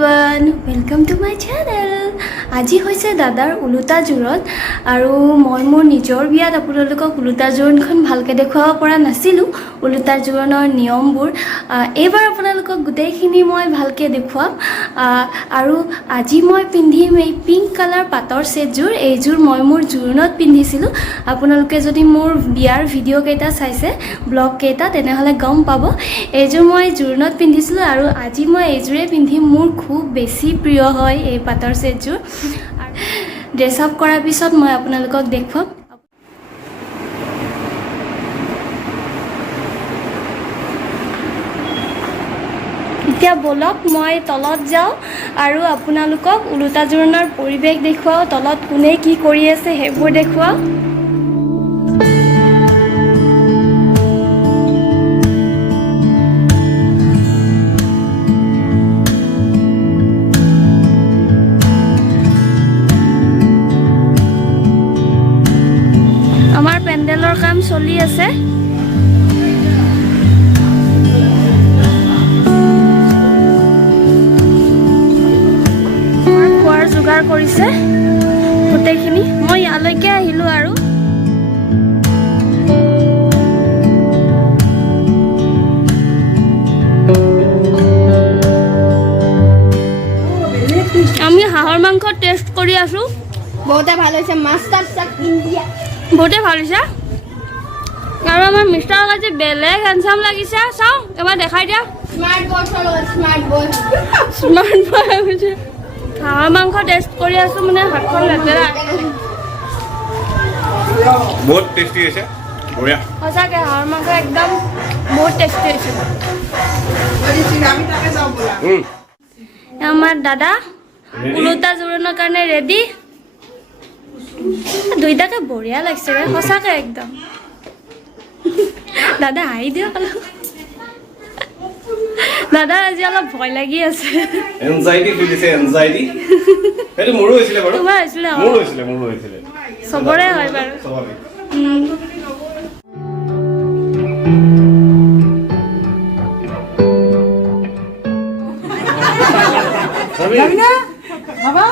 everyone, welcome to my channel. আজি হৈছে দাদাৰ উলুটা জোৰত আৰু মই মোৰ নিজৰ বিয়াত আপোনালোকক উলুটা জোৰণখন ভালকৈ দেখুৱাব পৰা নাছিলো উলুটা জোৰণৰ নিয়মবোৰ এবাৰ আপোনালোকক গোটেইখিনি মই ভালকৈ দেখুৱাম আৰু আজি মই পিন্ধিম এই পিংক কালাৰ পাটৰ সেটজোৰ এইজোৰ মই মোৰ জোৰণত পিন্ধিছিলো আপোনালোকে যদি মোৰ বিয়াৰ ভিডিঅ' কেইটা চাইছে ব্লগ কেইটা তেনেহলে গম পাব এইজোৰ মই জোৰণত পিন্ধিছিলো আৰু আজি মই এইজোৰে পিন্ধিম মোৰ খুব বেছি প্ৰিয় হয় এই পাটৰ সেটজোৰ ড্ৰেছ আপ কৰাৰ পিছত মই আপোনালোকক দেখুৱাম এতিয়া বলক মই তলত যাওঁ আৰু আপোনালোকক উলুটা জোৰণৰ পৰিৱেশ দেখুৱাও তলত কোনে কি কৰি আছে হেবোৰ দেখুৱাও আমাৰ পেন্ডেলৰ কাম চলি আছে খোৱাৰ যোগাৰ কৰিছে গোটেইখিনি মই ইয়ালৈকে আহিলো আৰু আমি হাঁহৰ মাংস টেষ্ট কৰি আছো বহুতে ভাল হৈছে মাষ্টাৰ চেফ ইণ্ডিয়া বহুতে ভাল হৈছে আৰু আমাৰ মিষ্টাৰ কাজে বেলেগ হ্যান্ডসাম লাগিছে চাও এবাৰ দেখাই দিয়া স্মাৰ্ট বয় হৈছে হাঁহৰ মাংস টেষ্ট কৰি আছো মানে হাতখন লেতেৰা বহুত টেষ্টি হৈছে বঢ়িয়া সঁচাকৈ হাঁহৰ মাংস একদম বহুত টেষ্টি হৈছে আমাৰ দাদা উলুটা জোৰণৰ কাৰণে ৰেডি দুইটাকে বঢ়িয়া লাগিছে ৰে সঁচাকৈ একদম দাদা আহি দিয়ক দাদা আজি অলপ ভয় লাগি আছে এনজাইটি ফিল হৈছে এনজাইটি সেইটো মোৰো হৈছিলে বাৰু তোমাৰ হৈছিলে মোৰো হৈছিলে চবৰে হয় বাৰু স্বাভাৱিক Lavina, Baba.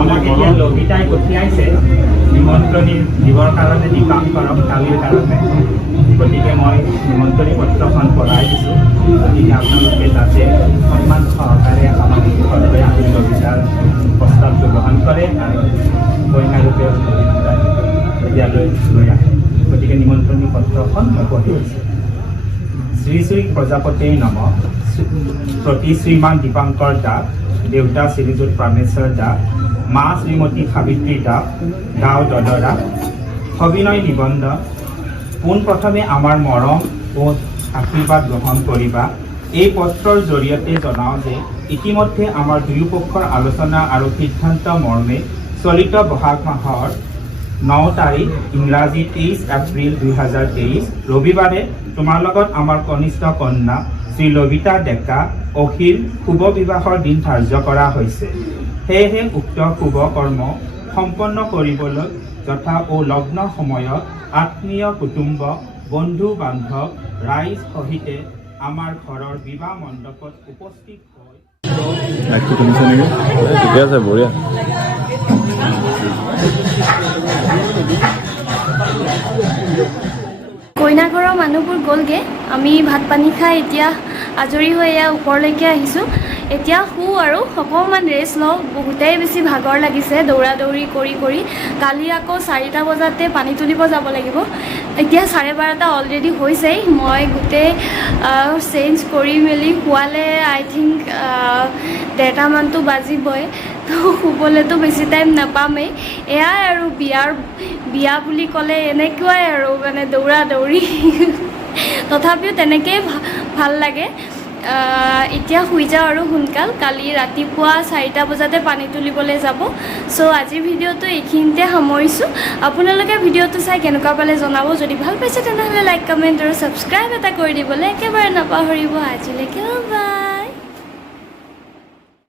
আমাক এতিয়া লবিতাই পঠিয়াইছে নিমন্ত্ৰণী দিবৰ কাৰণে দীপাংকৰক কালিৰ কাৰণে গতিকে মই নিমন্ত্ৰণী পত্ৰখন পঢ়াই দিছোঁ গতিকে আপোনালোকে তাতে সন্মান সহকাৰে আমাক ঘৰলৈ আহি লবিতাৰ প্ৰস্তাৱটো গ্ৰহণ কৰে আৰু কইনাৰূপে ইয়ালৈ লৈ আহে গতিকে নিমন্ত্ৰণী পত্ৰখন মই পঢ়ি দিছোঁ শ্ৰী শ্ৰী প্ৰজাপতিৰ নম প্ৰতি শ্ৰীমান দীপাংকৰ দাস দেউতা শ্ৰীযুত প্ৰাণেশ্বৰ দাস মা শ্ৰীমতী সাবিত্ৰী দাস গাঁও দদৰা সবিনয় নিবন্ধ পোনপ্ৰথমে আমাৰ মৰম ও আশীৰ্বাদ গ্ৰহণ কৰিবা এই পত্ৰৰ জৰিয়তে জনাওঁ যে ইতিমধ্যে আমাৰ দুয়োপক্ষৰ আলোচনা আৰু সিদ্ধান্ত মৰ্মে চলিত বহাগ মাহৰ 9 তাৰিখ ইংৰাজী 23 এপ্ৰিল 2023 ৰবিবাৰে তোমাৰ লগত আমাৰ কনিষ্ঠ কন্যা শ্ৰী লবিতা ডেকা অখিল শুভ বিবাহৰ দিন ধাৰ্য কৰা হৈছে সেয়েহে উক্ত শুভ কৰ্ম সম্পন্ন কৰিবলৈ যথা লগ্ন সময়ত আত্মীয় কুটুম্ব বন্ধু বান্ধৱ ৰাইজ সহিতে আমাৰ ঘৰৰ বিবাহ মণ্ডপত উপস্থিত হৈ ঠিকে আছে বঢ়িয়া কইনা ঘৰৰ মানুহবোৰ গ'লগৈ আমি ভাত পানী খাই এতিয়া আজৰি হৈ এয়া ওপৰলৈকে আহিছোঁ এতিয়া শু আৰু অকণমান ৰেষ্ট লওঁ বহুতেই বেছি ভাগৰ লাগিছে দৌৰা দৌৰি কৰি কালি আকৌ 4টা বজাতে পানী তুলিব যাব লাগিব এতিয়া 12:30 অলৰেডি হৈছেই মই গোটেই চেঞ্জ কৰি মেলি শোৱালে আই থিংক 1:30মানটো বাজিবই তো শুবলৈতো বেছি টাইম নাপামেই এয়াই আৰু বিয়া বুলি ক'লে এনেকুৱাই আৰু মানে দৌৰা দৌৰি তথাপিও তেনেকেই ভাল লাগে এতিয়া শুই যাওঁ আৰু সোনকাল কালি ৰাতিপুৱা 4টা বজাতে পানী তুলিবলৈ যাব চ' আজিৰ ভিডিঅ'টো এইখিনিতে সামৰিছোঁ আপোনালোকে ভিডিঅ'টো চাই কেনেকুৱা পালে জনাব যদি ভাল পাইছে তেনেহ'লে লাইক কমেণ্ট আৰু ছাবস্ক্ৰাইব এটা কৰি দিবলৈ একেবাৰে নাপাহৰিব আজিলৈকে বাই